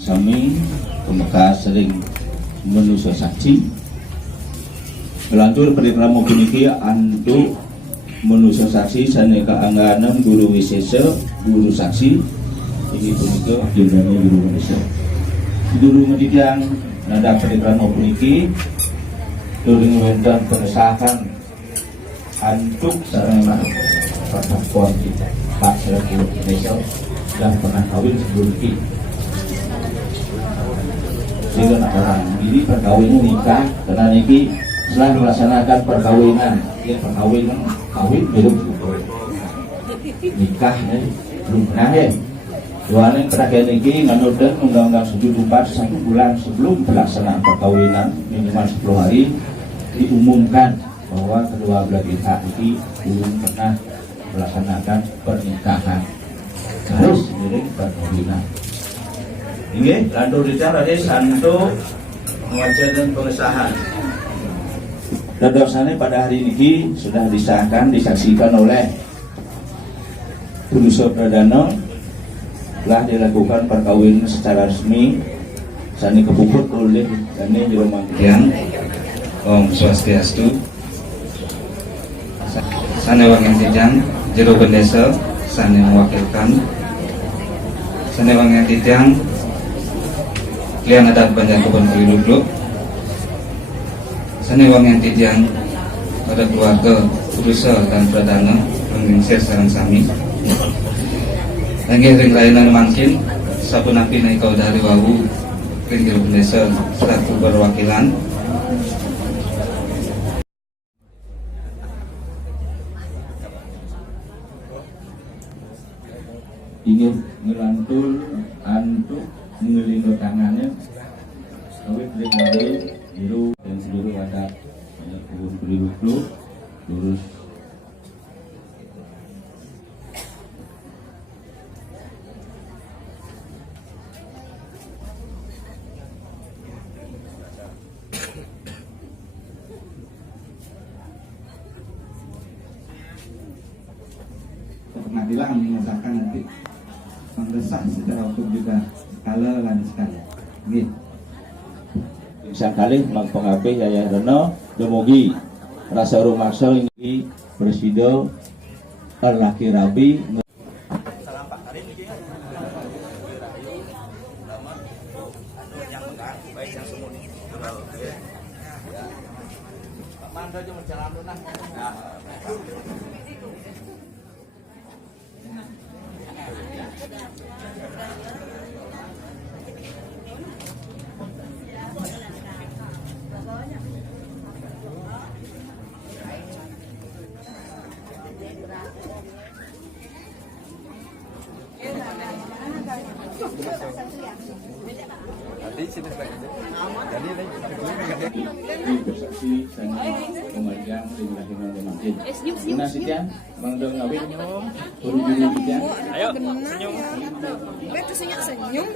Sami pembekas sering menuso saksi melantur perikramo puniki antuk menuso saksi saneka angganan guru wisesa guru saksi ini punika jenenge guru Indonesia guru mendidikan nada perikramo puniki during wonten pengesahan antuk sarana perpakuan kita Pak Guru Indonesia dan pernah kawin sebelum ini sehingga orang ini perkawinan nikah karena niki setelah melaksanakan perkawinan ya perkawinan kawin belum nikah belum pernah ya soalnya terakhir niki menurut undang-undang 74 1 bulan sebelum pelaksanaan perkawinan minimal 10 hari diumumkan bahwa kedua belah pihak ini belum pernah melaksanakan pernikahan harus sendiri perkawinan. Ini lantur bicara dari santo pengajian dan pengesahan. Dan dosanya pada hari ini sudah disahkan, disaksikan oleh Puduso Pradana telah dilakukan perkawinan secara resmi. Sani kepuput oleh dan ini diromangkian Om Swastiastu. Sani Wangen Tijang Jero Bendesa Sani mewakilkan. Sani Wangen Tijang Liang adat banyak kebun penduduk Sani Wangen Tijang pada keluarga Puduso dan Pradana menginsir sarang sami lagi ring lainan mangkin sapu napi naik kau dari wawu ring Jero Bendesa selaku perwakilan ingin ngelantul antuk mengelindungi tangannya kawin dari biru dan seluruh adat kebun penduduk lurus pengadilan menyatakan nanti mendesak secara hukum juga kalau lanjutkan ini sang kali melampung HP Yaya Reno demogi rasa rumaksa ini bersido laki rabi bersaksi saya memegang dengan masjid. Nasikan mengundang ngawin berujung hujan. Ayo senyum. Betul senyum.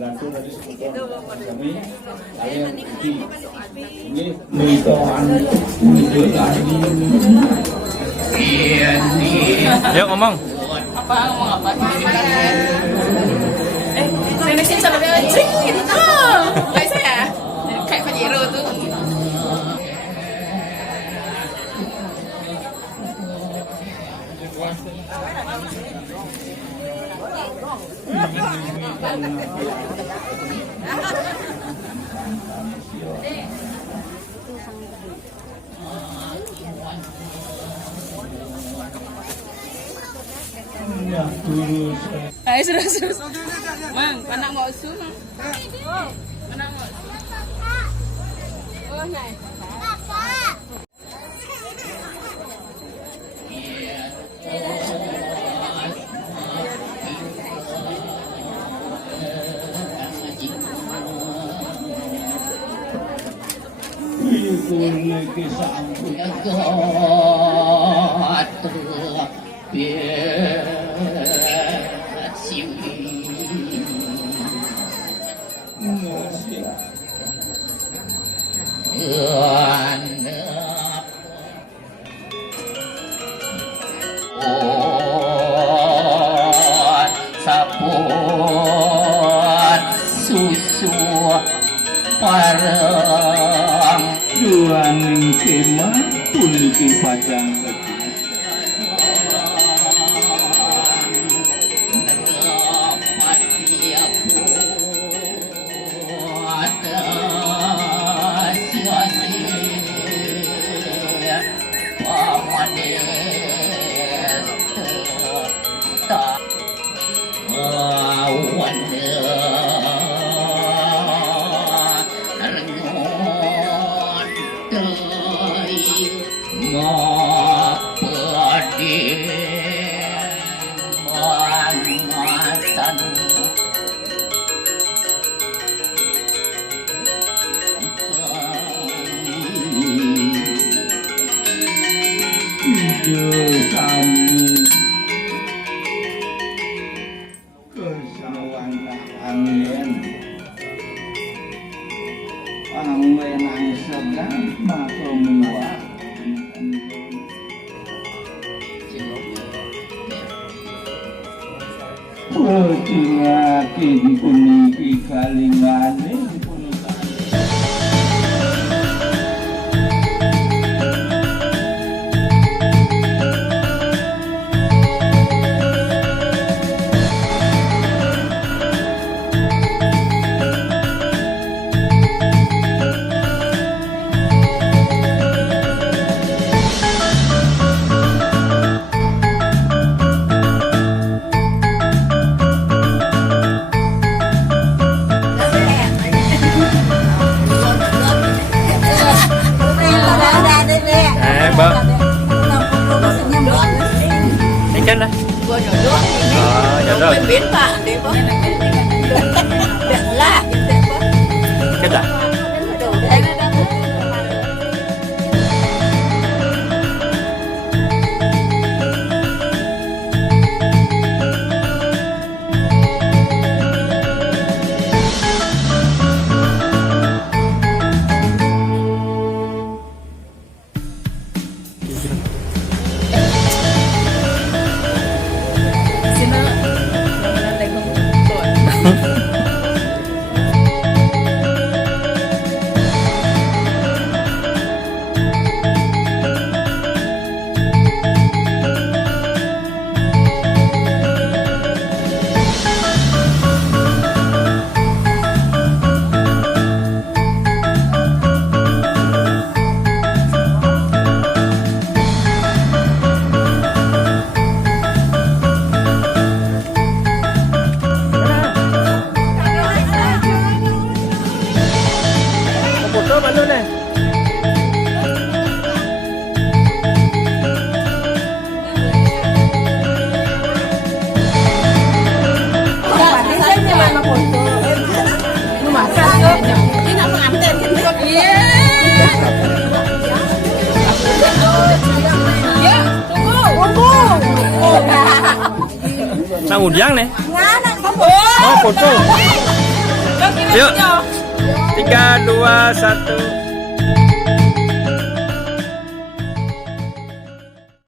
Lalu dari seputar kami kalian ini beritoan Yuk ngomong. Apa ngomong apa? Sini sama dia cing gitu. Kayak saya. Kayak Pak Jero tuh. Ayo sudah. Mang, anak mau usul, Mang. Anak mau usul. Oh, naik. Saput susu parang Juaning kemah puniki padang dapat dia buat sia-sia pamanes tak awan kami kesawan angin ang segan makomua Pecingake dipuniki kalingane Bang. Ini kan lah. Gua jodoh. Oh, jodoh. Bên bạn đấy bác. Đẹp lạ. Cái gì? Sang Udiang nih. Ngana, Oh, foto. Yuk. 3, 2, 1.